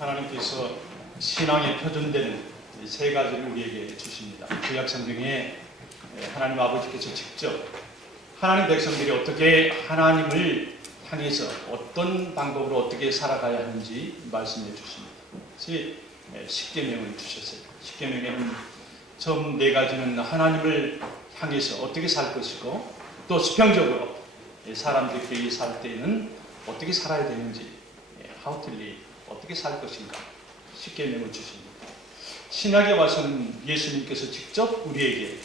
하나님께서 신앙에 표준되는 세 가지를 우리에게 주십니다. 구약 성경에 하나님 아버지께서 직접 하나님 백성들이 어떻게 하나님을 향해서 어떤 방법으로 어떻게 살아가야 하는지 말씀해 주십니다. 그래서 십계명을 주셨어요. 십계명에는 처음 네 가지는 하나님을 향해서 어떻게 살 것이고, 또 수평적으로 사람들끼리 살 때는 어떻게 살아야 되는지, how to live, 어떻게 살 것인가, 십계명을 주십니다. 신약에 와서는 예수님께서 직접 우리에게,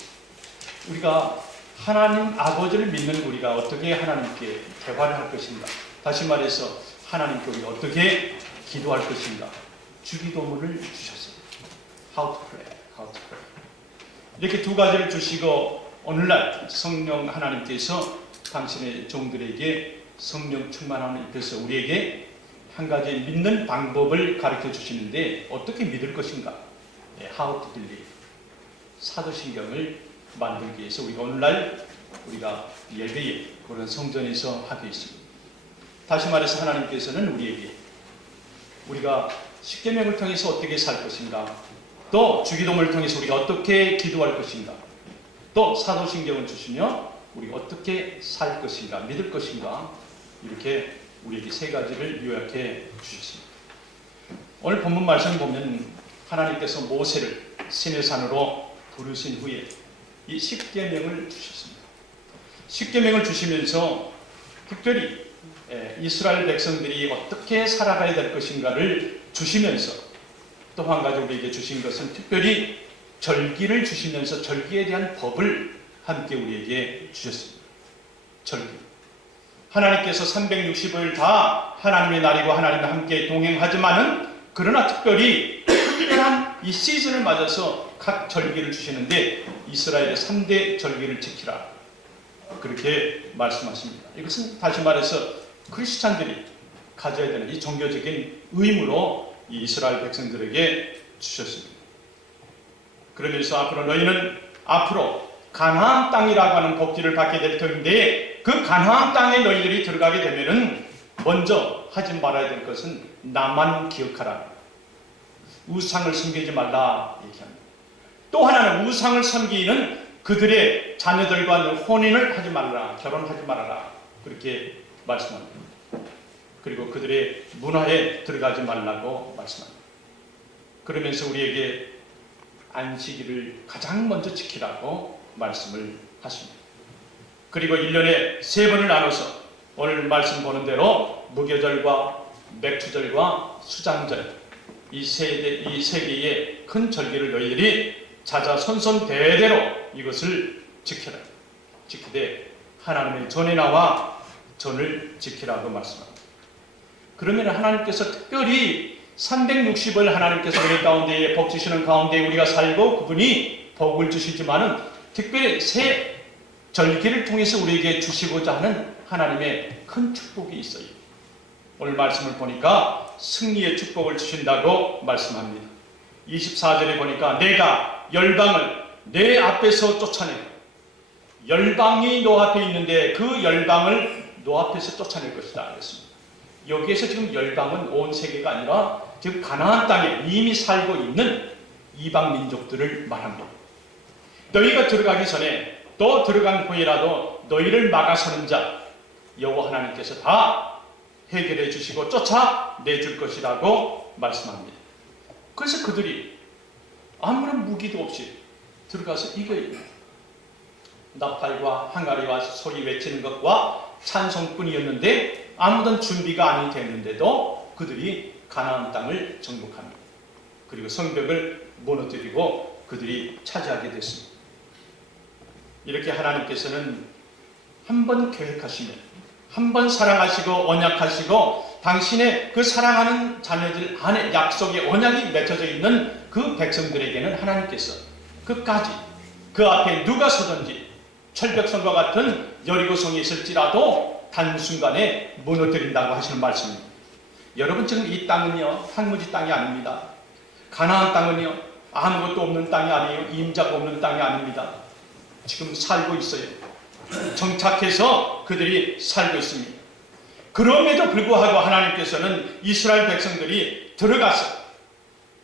우리가 하나님 아버지를 믿는 우리가 어떻게 하나님께 대화를 할 것인가, 다시 말해서 하나님께 우리가 어떻게 기도할 것인가, 주기도문을 주셨어요. How to pray, how to pray. 이렇게 두 가지를 주시고 오늘날 성령 하나님께서 당신의 종들에게 성령 충만함을 입혀서 우리에게 한 가지 믿는 방법을 가르쳐 주시는데, 어떻게 믿을 것인가, how to believe, 사도신경을 만들기 위해서 우리가 오늘날 우리가 예배에 그런 성전에서 하고 있습니다. 다시 말해서 하나님께서는 우리에게 우리가 십계명을 통해서 어떻게 살 것인가, 또 주기도문을 통해서 우리가 어떻게 기도할 것인가, 또 사도신경을 주시며 우리가 어떻게 살 것인가, 믿을 것인가, 이렇게 우리에게 세 가지를 요약해 주셨습니다. 오늘 본문 말씀을 보면 하나님께서 모세를 시내산으로 부르신 후에 이 십계명을 주셨습니다. 십계명을 주시면서 특별히 이스라엘 백성들이 어떻게 살아가야 될 것인가를 주시면서, 또 한 가지 우리에게 주신 것은 특별히 절기를 주시면서 절기에 대한 법을 함께 우리에게 주셨습니다. 절기. 하나님께서 365일 다 하나님의 날이고 하나님과 함께 동행하지만은, 그러나 특별한 이 시즌을 맞아서 각 절기를 주시는데 이스라엘의 3대 절기를 지키라, 그렇게 말씀하십니다. 이것은 다시 말해서 크리스찬들이 가져야 되는 이 종교적인 의무로 이 이스라엘 백성들에게 주셨습니다. 그러면서 앞으로 너희는 앞으로 가나안 땅이라고 하는 복지를 받게 될 터인데, 그 가나안 땅에 너희들이 들어가게 되면은 먼저 하지 말아야 될 것은 나만 기억하라, 우상을 섬기지 말라 얘기합니다. 또 하나는 우상을 섬기는 그들의 자녀들과 혼인을 하지 말라, 결혼하지 말아라, 그렇게 말씀합니다. 그리고 그들의 문화에 들어가지 말라고 말씀합니다. 그러면서 우리에게 안식일을 가장 먼저 지키라고 말씀을 하십니다. 그리고 1년에 3번을 나눠서 오늘 말씀 보는 대로 무교절과 맥주절과 수장절, 이 세 개의 큰 절기를 너희들이 자자손손 대대로 이것을 지켜라. 지키되 하나님의 전에 나와 전을 지키라고 말씀합니다. 그러면 하나님께서 특별히 360을 하나님께서 우리 가운데에 복 주시는 가운데 우리가 살고 그분이 복을 주시지만은, 특별히 새 절기를 통해서 우리에게 주시고자 하는 하나님의 큰 축복이 있어요. 오늘 말씀을 보니까 승리의 축복을 주신다고 말씀합니다. 24절에 보니까 내가 열방을 내 앞에서 쫓아내고, 열방이 너 앞에 있는데 그 열방을 너 앞에서 쫓아낼 것이다 그랬습니다. 여기에서 지금 열방은 온 세계가 아니라 지금 가나안 땅에 이미 살고 있는 이방 민족들을 말합니다. 너희가 들어가기 전에, 또 들어간 후에라도 너희를 막아서는 자 여호와 하나님께서 다 해결해 주시고 쫓아내줄 것이라고 말씀합니다. 그래서 그들이 아무런 무기도 없이 들어가서 이겨요. 나팔과 항아리와 소리 외치는 것과 찬송뿐이었는데 아무런 준비가 아니 됐는데도 그들이 가나안 땅을 정복합니다. 그리고 성벽을 무너뜨리고 그들이 차지하게 됐습니다. 이렇게 하나님께서는 한 번 계획하시면, 한 번 사랑하시고 언약하시고, 당신의 그 사랑하는 자녀들 안에 약속의 언약이 맺혀져 있는 그 백성들에게는 하나님께서 끝까지 그 앞에 누가 서든지 철벽성과 같은 여리고성이 있을지라도 단순간에 무너뜨린다고 하시는 말씀입니다. 여러분, 지금 이 땅은요 황무지 땅이 아닙니다. 가나안 땅은요 아무것도 없는 땅이 아니에요. 임자가 없는 땅이 아닙니다. 지금 살고 있어요. 정착해서 그들이 살고 있습니다. 그럼에도 불구하고 하나님께서는 이스라엘 백성들이 들어가서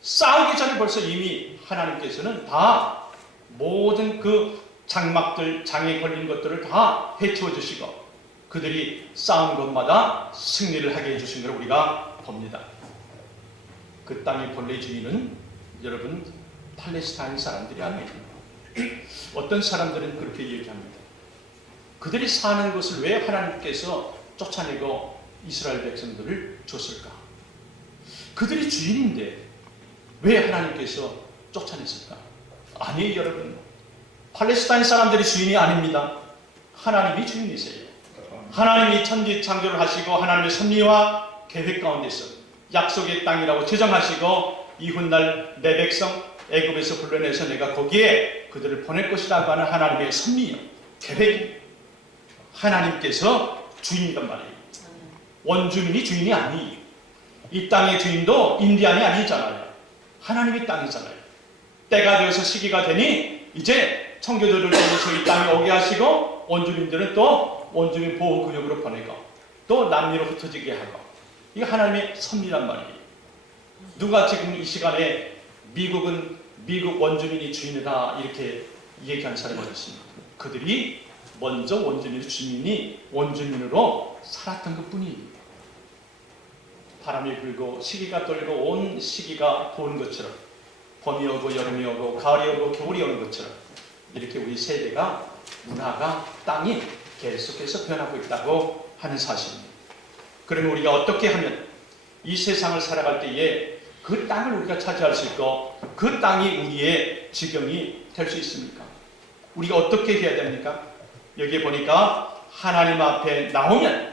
싸우기 전에 벌써 이미 하나님께서는 다 모든 그 장막들, 장에 걸린 것들을 다 해치워 주시고 그들이 싸운 곳마다 승리를 하게 해주신 것을 우리가 봅니다. 그 땅의 본래 주인은 여러분 팔레스타인 사람들이 아니에요. 어떤 사람들은 그렇게 얘기합니다. 그들이 사는 것을 왜 하나님께서 쫓아내고 이스라엘 백성들을 줬을까? 그들이 주인인데 왜 하나님께서 쫓아냈을까? 아니에요, 여러분. 팔레스타인 사람들이 주인이 아닙니다. 하나님이 주인이세요. 하나님이 천지 창조를 하시고 하나님의 섭리와 계획 가운데서 약속의 땅이라고 지정하시고 이훗날 내 백성 애굽에서 불러내서 내가 거기에 그들을 보낼 것이라고 하는 하나님의 섭리요, 계획이 하나님께서 주인이란 말이에요. 원주민이 주인이 아니에요. 이 땅의 주인도 인디안이 아니잖아요. 하나님의 땅이잖아요. 때가 되어서 시기가 되니 이제 청교도를 통해서 이 땅에 오게 하시고 원주민들은 또 원주민 보호구역으로 보내고 또 남미로 흩어지게 하고 이게 하나님의 섭리란 말이에요. 누가 지금 이 시간에 미국 원주민이 주인이다 이렇게 얘기한 사람이 어디 있습니까? 그들이 먼저 주민이 원주민으로 살았던 것 뿐이에요. 바람이 불고 시기가 돌고 온 시기가 도는 것처럼 봄이 오고 여름이 오고 가을이 오고 겨울이 오는 것처럼 이렇게 우리 세대가 문화가 땅이 계속해서 변하고 있다고 하는 사실입니다. 그러면 우리가 어떻게 하면 이 세상을 살아갈 때에 그 땅을 우리가 차지할 수 있고 그 땅이 우리의 지경이 될 수 있습니까? 우리가 어떻게 해야 됩니까? 여기에 보니까 하나님 앞에 나오면,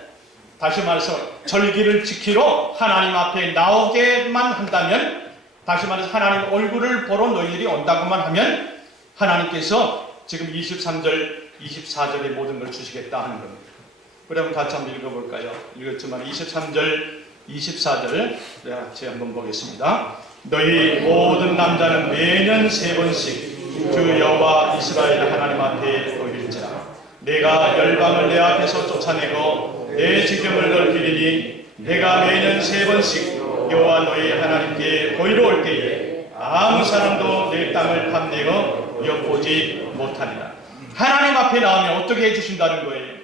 다시 말해서 절기를 지키러 하나님 앞에 나오게만 한다면, 다시 말해서 하나님 얼굴을 보러 너희들이 온다고만 하면 하나님께서 지금 23절, 24절의 모든 걸 주시겠다 하는 겁니다. 그럼 같이 한번 읽어볼까요? 읽었지만 23절, 24절 같이 한번 보겠습니다. 너희 모든 남자는 매년 3번씩 주 여호와 이스라엘 하나님 앞에 보일지라. 내가 열방을 내 앞에서 쫓아내고 내 지경을 넓히리니 내가 매년 3번씩 여호와 너희 하나님께 보이러 올 때에 아무 사람도 내 땅을 탐내고 엿보지 못하리라. 하나님 앞에 나오면 어떻게 해주신다는 거예요?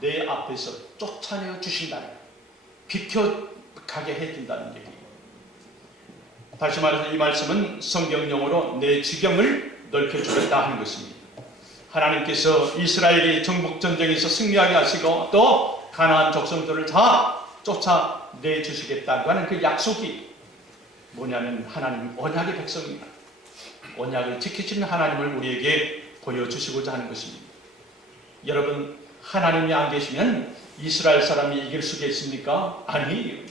내 앞에서 쫓아내어 주신다는 거예요. 비켜가게 해준다는 얘기예요. 다시 말해서 이 말씀은 성경용어로 내 지경을 넓혀주겠다 하는 것입니다. 하나님께서 이스라엘이 정복전쟁에서 승리하게 하시고 또 가나안 족속들을 다 쫓아내 주시겠다고 하는 그 약속이 뭐냐면 하나님 언약의 백성입니다. 언약을 지키시는 하나님을 우리에게 보여주시고자 하는 것입니다. 여러분, 하나님이 안 계시면 이스라엘 사람이 이길 수가 있습니까? 아니에요.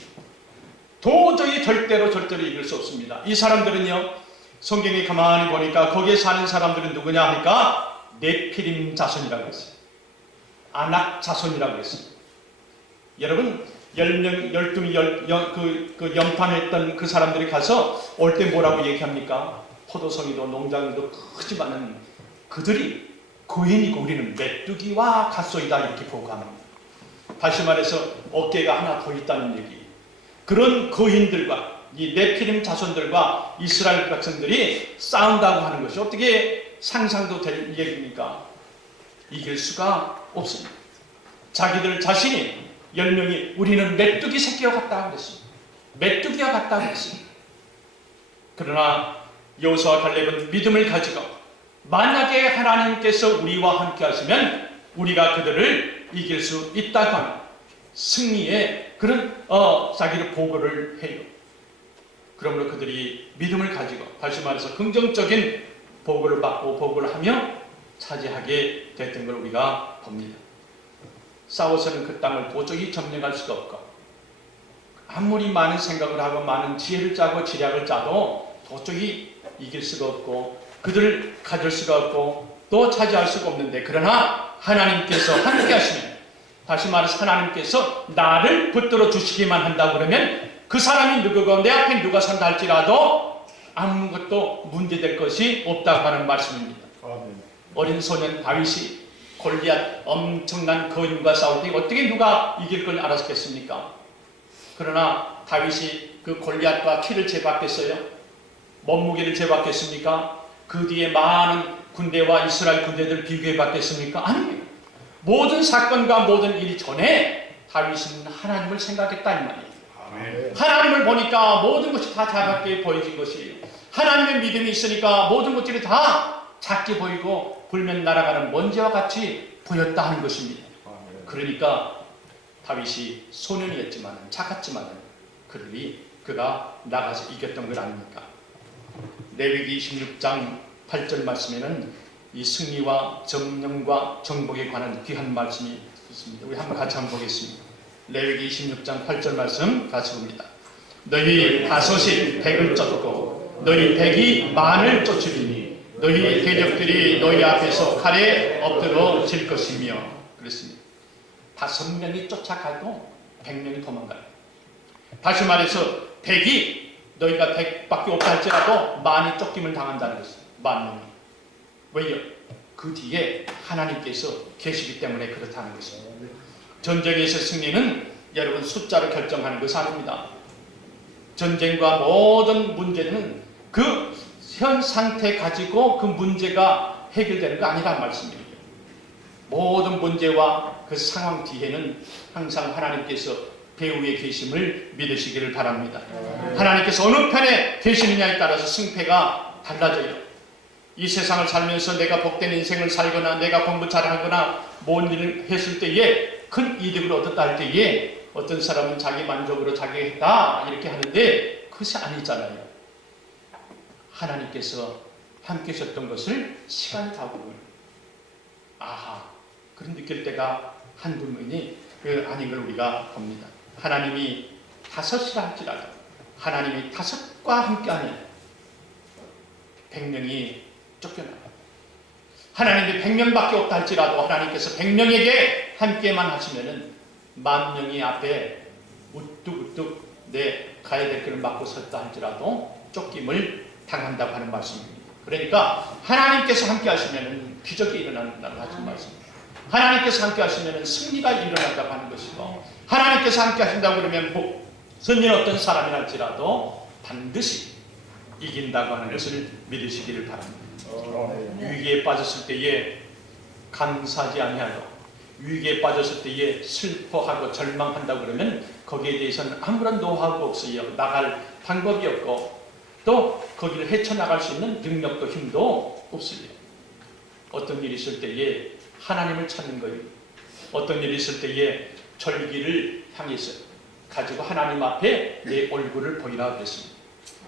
도저히 절대로 이길 수 없습니다. 이 사람들은요, 성경에 가만히 보니까 거기에 사는 사람들은 누구냐 하니까 네피림 자손이라고 했어요. 아낙 자손이라고 했어요. 여러분, 10명, 12명, 그 연판했던 그 사람들이 가서 올 때 뭐라고 얘기합니까? 포도송이도 농장도 크지만은 그들이 거인이고 우리는 메뚜기와 갓소이다 이렇게 보고합니다. 다시 말해서 어깨가 하나 더 있다는 얘기. 그런 거인들과 이 네피림 자손들과 이스라엘 백성들이 싸운다고 하는 것이 어떻게 상상도 될 얘기입니까? 이길 수가 없습니다. 자기들 자신이 10명이 우리는 메뚜기 새끼와 같다고 그랬습니다. 메뚜기와 같다고 그랬습니다. 그러나 여호수아 갈렙은 믿음을 가지고 만약에 하나님께서 우리와 함께 하시면 우리가 그들을 이길 수 있다고 하는 승리의 그런 자기를 보고를 해요. 그러므로 그들이 믿음을 가지고 다시 말해서 긍정적인 보고를 받고 보고를 하며 차지하게 됐던 걸 우리가 봅니다. 싸워서는 그 땅을 도저히 점령할 수가 없고 아무리 많은 생각을 하고 많은 지혜를 짜고 지략을 짜도 도저히 이길 수가 없고 그들을 가질 수가 없고 또 차지할 수가 없는데, 그러나 하나님께서 함께 하시면, 다시 말해서 하나님께서 나를 붙들어 주시기만 한다 그러면 그 사람이 누구고 내 앞에 누가 선다 할지라도 아무것도 문제될 것이 없다고 하는 말씀입니다. 어린 소년 다윗이 골리앗 엄청난 거인과 싸울 때 어떻게 누가 이길 걸 알았겠습니까? 그러나 다윗이 그 골리앗과 키를 재봤겠어요? 몸무게를 재봤겠습니까? 그 뒤에 많은 군대와 이스라엘 군대들 비교해 봤겠습니까? 아닙니다. 모든 사건과 모든 일 전에 다윗은 하나님을 생각했다는 말이에요. 아멘. 하나님을 보니까 모든 것이 다 작게 보여진 것이에요. 하나님의 믿음이 있으니까 모든 것들이 다 작게 보이고 불면 날아가는 먼지와 같이 보였다 하는 것입니다. 그러니까 다윗이 소년이었지만 작았지만 그러니 그가 나가서 이겼던 것 아닙니까? 레위기 26장 8절 말씀에는 이 승리와 점령과 정복에 관한 귀한 말씀이 있습니다. 우리 한번 같이 한번 보겠습니다. 레위기 26장 8절 말씀 같이 봅니다. 너희 다섯이 백을 쫓고 너희 백이 만을 쫓으리니 너희 대적들이 너희 앞에서 칼에 엎드러질 것이며 그랬습니다. 5명이 쫓아가도 100명이 도망가요. 다시 말해서 백이 너희가 100밖에 없다 할지라도 만이 쫓김을 당한다는 것입니다. 만 명이. 왜요? 그 뒤에 하나님께서 계시기 때문에 그렇다는 것입니다. 전쟁에서 승리는 여러분 숫자로 결정하는 것이 아닙니다. 전쟁과 모든 문제는 그 현 상태 가지고 그 문제가 해결되는 거 아니란 말씀입니다. 모든 문제와 그 상황 뒤에는 항상 하나님께서 배후에 계심을 믿으시기를 바랍니다. 하나님께서 어느 편에 계시느냐에 따라서 승패가 달라져요. 이 세상을 살면서 내가 복된 인생을 살거나 내가 공부 잘하거나 뭔 일을 했을 때에 큰 이득을 얻었다 할 때에 어떤 사람은 자기 만족으로 자기 했다 이렇게 하는데 그것이 아니잖아요. 하나님께서 함께 하셨던 것을 시간이 다 보면 아하 그런 느낄 때가 한두 번이 아닌 걸 우리가 봅니다. 하나님이 다섯이라 할지라도 하나님이 다섯과 함께하면 100명이 쫓겨나요. 하나님이 100명밖에 없다 할지라도 하나님께서 100명에게 함께만 하시면은 10,000명이 앞에 우뚝우뚝 내 가야 될 길을 막고 섰다 할지라도 쫓김을 당한다고 하는 말씀입니다. 그러니까 하나님께서 함께 하시면은 기적이 일어난다고 하신 말씀입니다. 하나님께서 함께 하시면은 승리가 일어난다고 하는 것이고 하나님께서 함께 하신다고 그러면 선인 어떤 사람이랄지라도 반드시 이긴다고 하는 것을 믿으시기를 바랍니다. 위기에 빠졌을 때에 감사하지 아니하고 위기에 빠졌을 때에 슬퍼하고 절망한다고 그러면 거기에 대해서는 아무런 노하우가 없어요. 나갈 방법이 없고 또 거기를 헤쳐나갈 수 있는 능력도 힘도 없어요. 어떤 일이 있을 때에 하나님을 찾는 거예요. 어떤 일이 있을 때에 절기를 향해서 가지고 하나님 앞에 내 얼굴을 보이라 그랬습니다.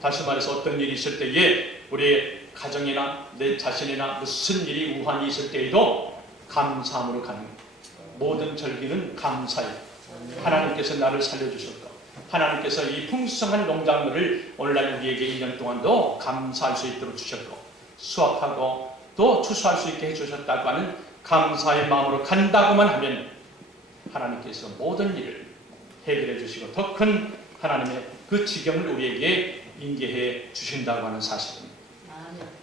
다시 말해서 어떤 일이 있을 때에 우리 가정이나 내 자신이나 무슨 일이 우환이 있을 때에도 감사함으로 가는 거예요. 모든 절기는 감사예요. 하나님께서 나를 살려주셨고 하나님께서 이 풍성한 농작물을 오늘날 우리에게 1년 동안도 감사할 수 있도록 주셨고 수확하고 또 추수할 수 있게 해주셨다고 하는 감사의 마음으로 간다고만 하면 하나님께서 모든 일을 해결해 주시고 더 큰 하나님의 그 지경을 우리에게 인계해 주신다고 하는 사실입니다.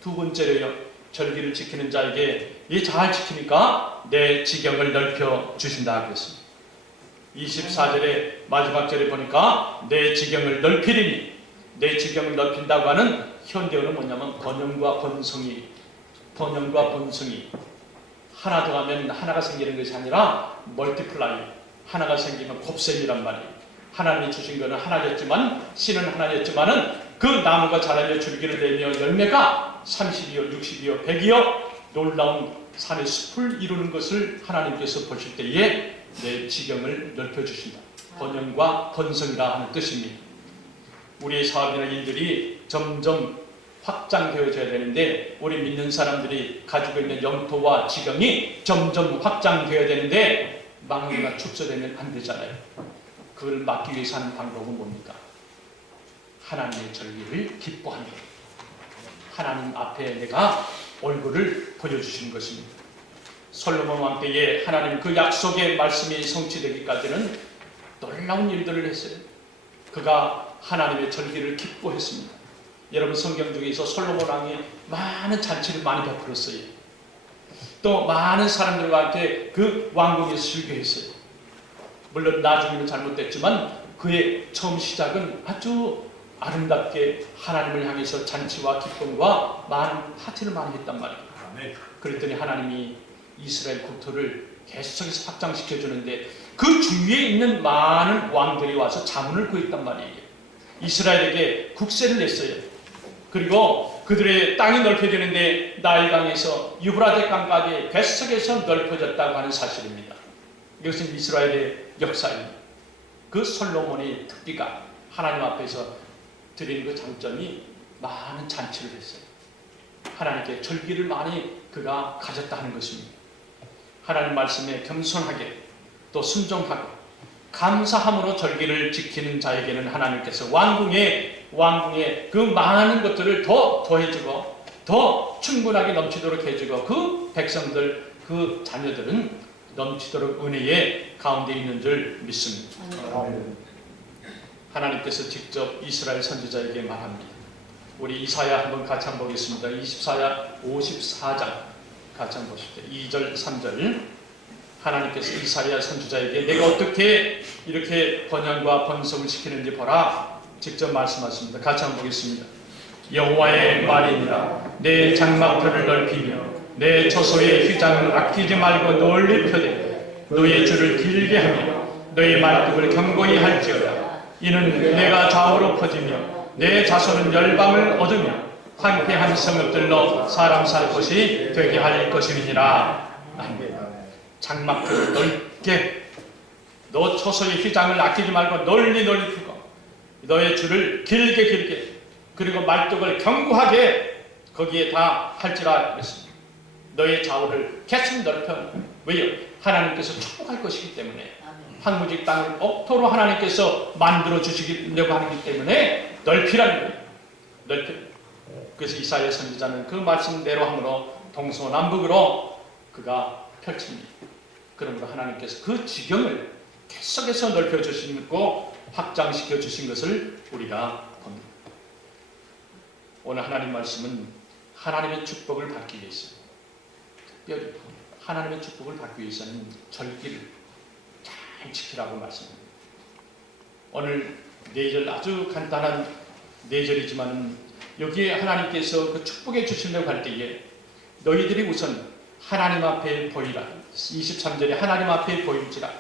두 번째로요, 절기를 지키는 자에게 이 잘 지키니까 내 지경을 넓혀 주신다 그랬습니다. 24절의 마지막 절에 보니까 내 지경을 넓히리니 내 지경을 넓힌다고 하는 현대어는 뭐냐면 번영과 번성이 하나 더 하면 하나가 생기는 것이 아니라 멀티플라이 하나가 생기면 곱셈이란 말이에요. 하나님이 주신 것은 하나였지만 씨는 하나였지만은 그 나무가 자라며 줄기를 내며 열매가 30이요 60이요 100이요 놀라운 산의 숲을 이루는 것을 하나님께서 보실 때에 내 지경을 넓혀주신다. 번영과 번성이라 하는 뜻입니다. 우리의 사업이나 일들이 점점 확장되어져야 되는데 우리 믿는 사람들이 가지고 있는 영토와 지경이 점점 확장되어야 되는데 망하거나 축소되면 안 되잖아요. 그걸 막기 위해서 하는 방법은 뭡니까? 하나님의 절기를 기뻐하며 하나님 앞에 내가 얼굴을 보여주시는 것입니다. 솔로몬 왕 때에 하나님 그 약속의 말씀이 성취되기까지는 놀라운 일들을 했어요. 그가 하나님의 절기를 기뻐했습니다. 여러분 성경 중에서 솔로몬 왕이 많은 잔치를 많이 베풀었어요. 또 많은 사람들과 함께 그 왕궁에서 설교했어요. 물론 나중에는 잘못됐지만 그의 처음 시작은 아주 아름답게 하나님을 향해서 잔치와 기쁨과 많은 파티를 많이 했단 말이에요. 그랬더니 하나님이 이스라엘 국토를 계속해서 확장시켜 주는데 그 주위에 있는 많은 왕들이 와서 자문을 구했단 말이에요. 이스라엘에게 국세를 냈어요. 그리고 그들의 땅이 넓혀지는데 나일강에서 유브라데 강까지 계속해서 넓혀졌다고 하는 사실입니다. 이것은 이스라엘의 역사입니다. 그 솔로몬의 특기가 하나님 앞에서 드리는 그 장점이 많은 잔치를 했어요. 하나님께 절기를 많이 그가 가졌다 하는 것입니다. 하나님 말씀에 겸손하게 또 순종하고 감사함으로 절기를 지키는 자에게는 하나님께서 왕궁에 그 많은 것들을 더 더해주고 더 충분하게 넘치도록 해주고 그 백성들, 그 자녀들은 넘치도록 은혜의 가운데 있는 줄 믿습니다. 하나님께서 직접 이스라엘 선지자에게 말합니다. 우리 이사야 한번 같이 한번 보겠습니다. 24야 54장 같이 한번 보십시오. 2절 3절 하나님께서 이사야 선지자에게 내가 어떻게 이렇게 번영과 번성을 시키는지 보라 직접 말씀하십니다. 같이 한번 보겠습니다. 여호와의 말이니라 내 장막터를 넓히며 내 처소의 휘장을 아끼지 말고 널리 펴되 너의 줄을 길게 하며 너의 말뚝을 견고히 할지어다. 이는 내가 좌우로 퍼지며 내 자손은 열방을 얻으며 황폐한 성읍들로 사람 살 곳이 되게 할 것임이니라. 장막들을 넓게 너 처소의 휘장을 아끼지 말고 널리 펴고 너의 줄을 길게 그리고 말뚝을 견고하게 거기에 다 할지라 그랬습니다. 너의 좌우를 계속 넓혀. 왜요? 하나님께서 축복할 것이기 때문에 황무지 땅을 옥토로 하나님께서 만들어 주시려고 하기 때문에 넓히라는 거예요. 넓혀. 그래서 이사야 선지자는 그 말씀대로 함으로 동서남북으로 그가 펼칩니다. 그러므로 하나님께서 그 지경을 계속해서 넓혀 주시고 확장시켜 주신 것을 우리가 봅니다. 오늘 하나님 말씀은 하나님의 축복을 받기 위해서 특별히 하나님의 축복을 받기 위해서는 절기를 잘 지키라고 말씀합니다. 오늘 4절 아주 간단한 4절이지만 여기에 하나님께서 그 축복해 주시려고 할 때에 너희들이 우선 하나님 앞에 보이라. 23절에 하나님 앞에 보일지라.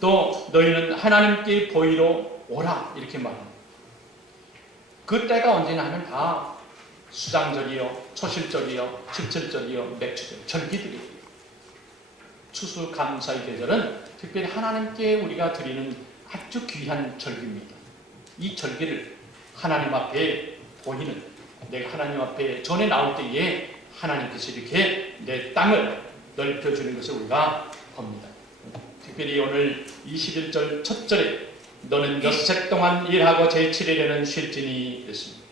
또 너희는 하나님께 보이러 오라 이렇게 말합니다. 그 때가 언제냐 하면 다 수장절이요, 초실절이요, 칠칠절이요, 맥주절, 절기들이 추수감사의 계절은 특별히 하나님께 우리가 드리는 아주 귀한 절기입니다. 이 절기를 하나님 앞에 보이는 내가 하나님 앞에 전에 나올 때에 하나님께서 이렇게 내 땅을 넓혀주는 것을 우리가 봅니다. 특별히 오늘 21절 첫 절에 너는 엿새 동안 일하고 제7일에는 쉴지니 그랬습니다.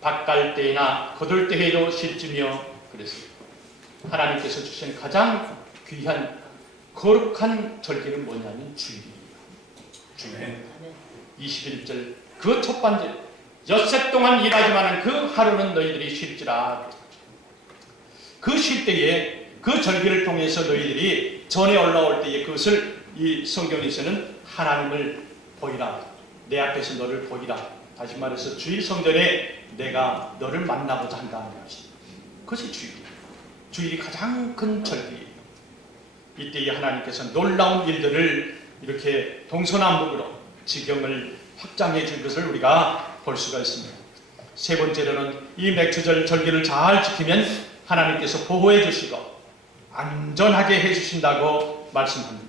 밭갈 때나 거둘 때에도 쉴지며 그랬습니다. 하나님께서 주신 가장 귀한 거룩한 절기는 뭐냐면 주일이에요. 주일. 21절 그 첫 번째 엿새 동안 일하지만 그 하루는 너희들이 쉴지라. 그 쉴 때에 그 절기를 통해서 너희들이 전에 올라올 때에 그것을 이 성경에서는 하나님을 보이라. 내 앞에서 너를 보이라. 다시 말해서 주일 성전에 내가 너를 만나고자 한다는 것이 그것이 주일이에요. 주일이 가장 큰 절기예요. 이때에 하나님께서 놀라운 일들을 이렇게 동서남북으로 지경을 확장해 준 것을 우리가 볼 수가 있습니다. 세 번째로는 이 맥주절 절기를 잘 지키면 하나님께서 보호해 주시고 안전하게 해 주신다고 말씀합니다.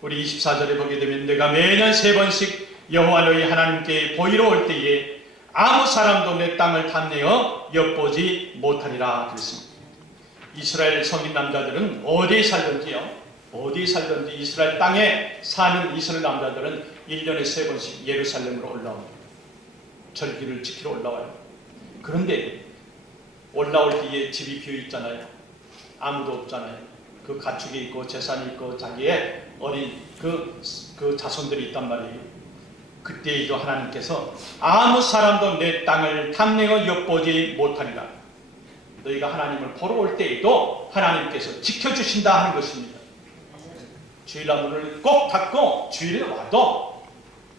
우리 24절에 보게 되면 내가 매년 3번씩 여호와 너희 하나님께 보이러 올 때에 아무 사람도 내 땅을 탐내어 엿보지 못하리라 그랬습니다. 이스라엘 성인 남자들은 어디에 살든지요, 어디에 살든지 이스라엘 땅에 사는 이스라엘 남자들은 1년에 3번씩 예루살렘으로 올라옵니다. 절기를 지키러 올라와요. 그런데 올라올 때에 집이 비어 있잖아요. 아무도 없잖아요. 그 가축이 있고 재산이 있고 자기의 어린 그 자손들이 있단 말이에요. 그때에도 하나님께서 아무 사람도 내 땅을 탐내어 엿보지 못하리라. 너희가 하나님을 보러 올 때에도 하나님께서 지켜주신다 하는 것입니다. 주일날 문을 꼭 닫고 주일에 와도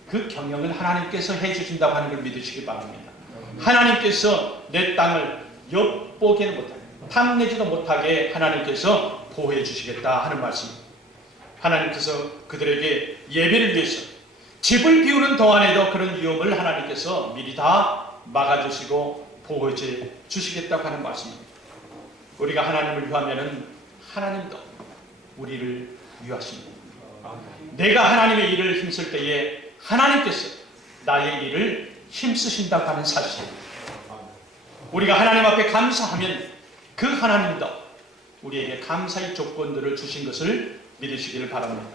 그 경영을 하나님께서 해주신다고 하는 걸 믿으시기 바랍니다. 하나님께서 내 땅을 엿보기는 못하게, 탐내지도 못하게 하나님께서 보호해 주시겠다 하는 말씀입니다. 하나님께서 그들에게 예배를 위해서 집을 비우는 동안에도 그런 위험을 하나님께서 미리 다 막아주시고 보호해 주시겠다고 하는 말씀입니다. 우리가 하나님을 위하면은 하나님도 우리를 위하십니다. 내가 하나님의 일을 힘쓸 때에 하나님께서 나의 일을 힘쓰신다고 하는 사실, 우리가 하나님 앞에 감사하면 그 하나님도 우리에게 감사의 조건들을 주신 것을 믿으시기를 바랍니다.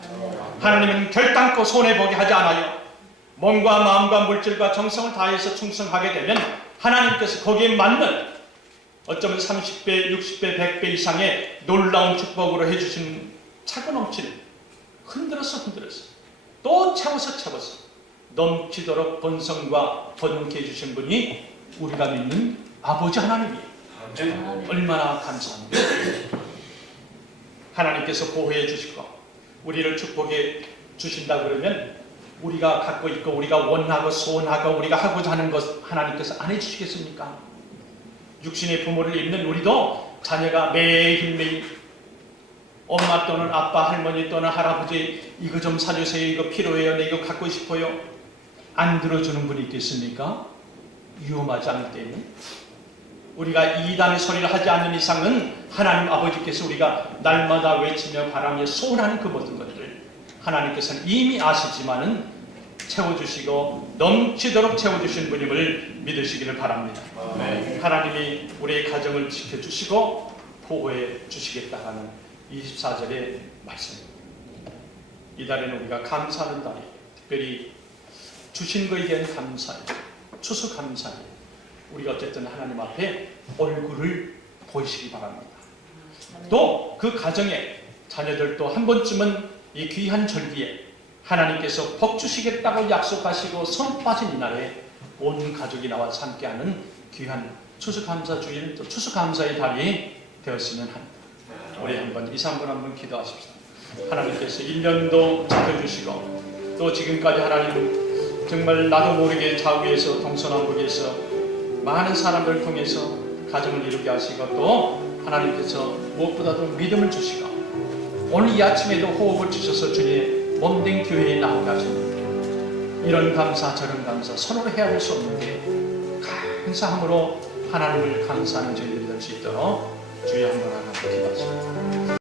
하나님은 결단코 손해보게 하지 않아요. 몸과 마음과 물질과 정성을 다해서 충성하게 되면 하나님께서 거기에 맞는, 어쩌면 30배, 60배, 100배 이상의 놀라운 축복으로 해주신 차고 넘치는, 흔들어서 또 채워서 넘치도록 번성과 번영케 해주신 분이 우리가 믿는 아버지 하나님이에요. 얼마나 감사합니다. 하나님께서 보호해 주시고 우리를 축복해 주신다 그러면 우리가 갖고 있고 우리가 원하고 소원하고 우리가 하고자 하는 것 하나님께서 안 해주시겠습니까? 육신의 부모를 입는 우리도 자녀가 매일매일 엄마 또는 아빠, 할머니 또는 할아버지 이거 좀 사주세요, 이거 필요해요, 내 이거 갖고 싶어요, 안 들어주는 분이 있겠습니까? 위험하지 않을 때는 우리가 이단의 소리를 하지 않는 이상은 하나님 아버지께서 우리가 날마다 외치며 바라며 소원하는 그 모든 것들 하나님께서는 이미 아시지만은 채워주시고 넘치도록 채워주신 분임을 믿으시기를 바랍니다. 하나님이 우리의 가정을 지켜주시고 보호해 주시겠다 하는 24절의 말씀입니다. 이달에는 우리가 감사하는 달이에요. 특별히 주신 것에 대한 감사예요. 추수감사예요. 우리가 어쨌든 하나님 앞에 얼굴을 보이시기 바랍니다. 또 그 가정에 자녀들도 한 번쯤은 이 귀한 절기에 하나님께서 복 주시겠다고 약속하시고 손 빠진 이날에 온 가족이 나와서 함께하는 귀한 추수감사 주일, 또 추수감사의 달이 되었으면 합니다. 우리 한번 2, 3분 한번 기도하십시다. 하나님께서 1년도 지켜주시고 또 지금까지 하나님 정말 나도 모르게 좌우에서 동서남북에서 많은 사람들을 통해서 가정을 이루게 하시고 또 하나님께서 무엇보다도 믿음을 주시고 오늘 이 아침에도 호흡을 주셔서 주님의 몸된 교회에 나오게 하십니다. 이런 감사 저런 감사 서로 헤아릴 수 없는데 감사함으로 하나님을 감사하는 저희들이 될 수 있도록 주여 한번 하나 기도하십니다.